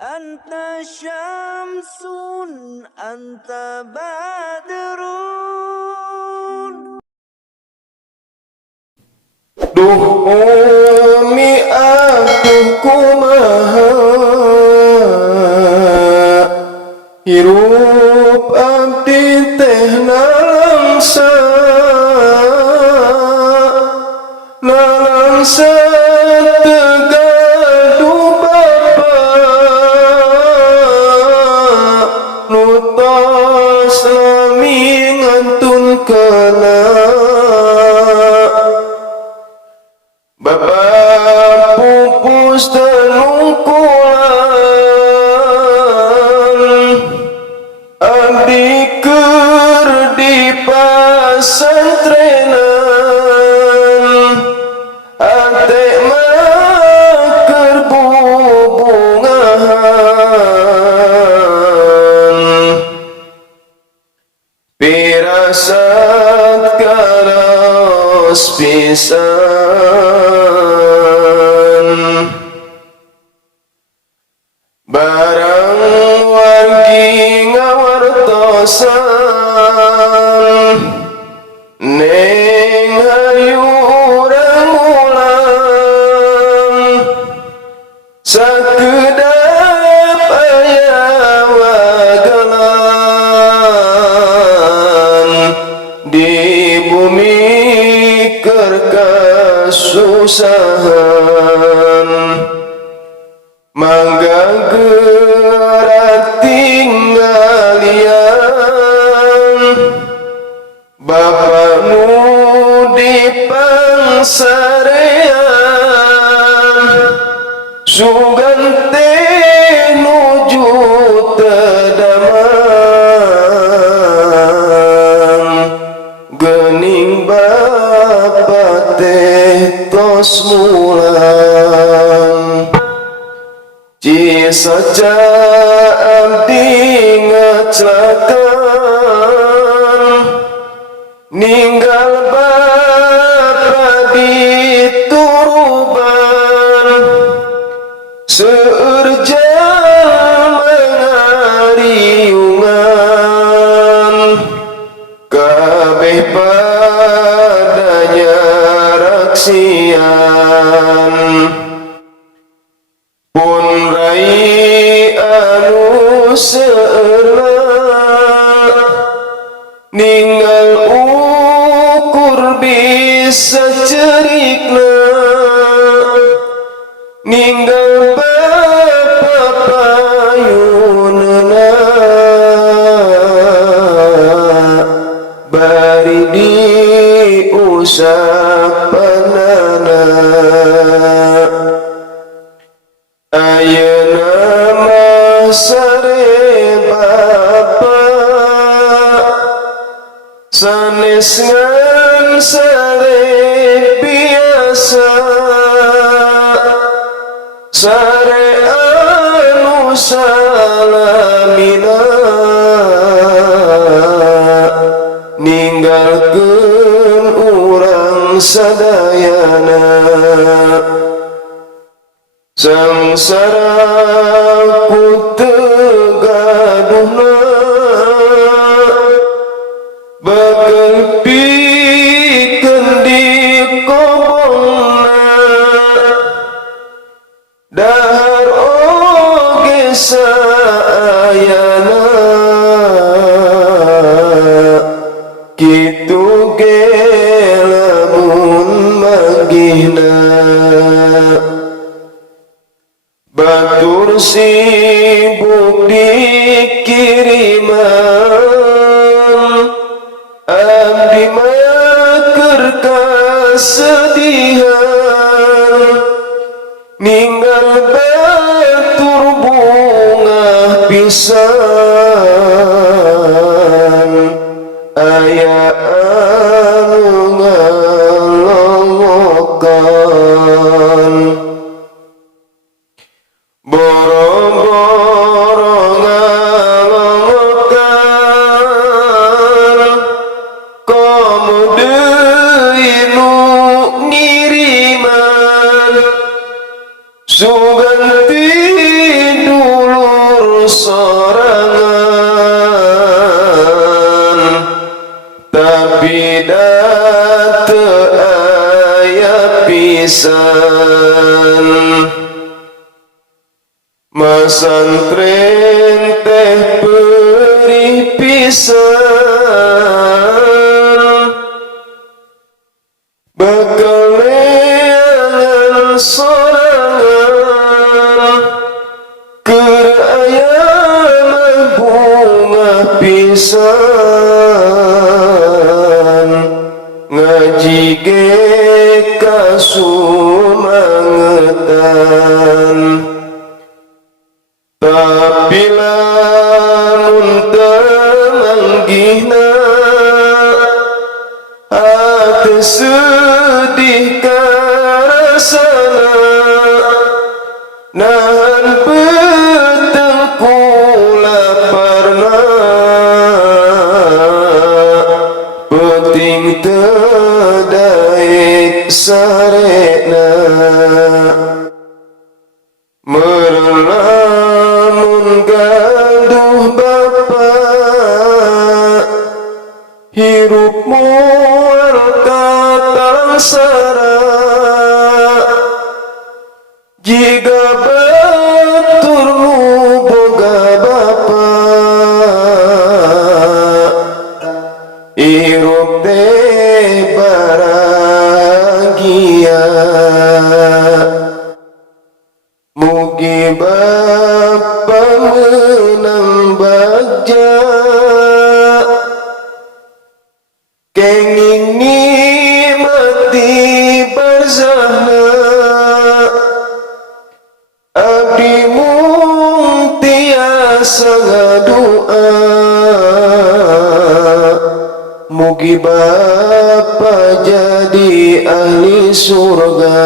Anta syamsun, anta badrun. Duh umi aku kumaha, hirup abdi teh nalangsa tegaduh bapa nu tos lami ngantun kena. Bapak pupus tenungkulan, abdi keur di pasantrenan, ate mah keur bubungahan, pirasat karos pisan. Barang wargi ngawartosan, neng hayu urang ulang, sakedap aya wagalan, di bumi keur kasusahan. Mangga gerak tinggalian, Bapak nu di pangsarean, sugan teh nuju tedamang, geuning Bapak teh tos mulang. Cisaca abdi ngecelakan, ninggal Bapa dituruban, seueur jalma ngariungan, kabeh padanya raksian. Pun rai anu seueurna, ninggal ukur bisa cerikna, ninggal Bapa payunna, bari diusapanana. Ayeuna mah sare Bapa, sanes ngan sare biasa, sare anu salamina, ninggalkeun urang sadayana. Sangsara ku tegaduhna, bageul pikeun di kobongna, dahar oge saayana, kitu ge lamun manggihna. Batur sibuk dikiriman, abdi mah keur kasedihan, ninggal batur bunga pisan, aya anu ngalongokan. Boro-boro ngalongokan, komo deui nu ngiriman, suganti dulu Masantren teh perih pisan, bekaleangan sorangan, keur aya bunga pisan, ngaji ge kasumangetan. Tapi lamun teu manggihna hate sedih karasana, nahan peteng kula parna, penting teu daek sarena. Merelamun gaduh bapa, hirup mual katangsara, jika batur nu boga bapa, hirup teh bahagia. Mugi bapa menang bagja, kenging nikmati barzahna, abdi mung tiasa ngadua. Mugi bapa jadi ahli surga.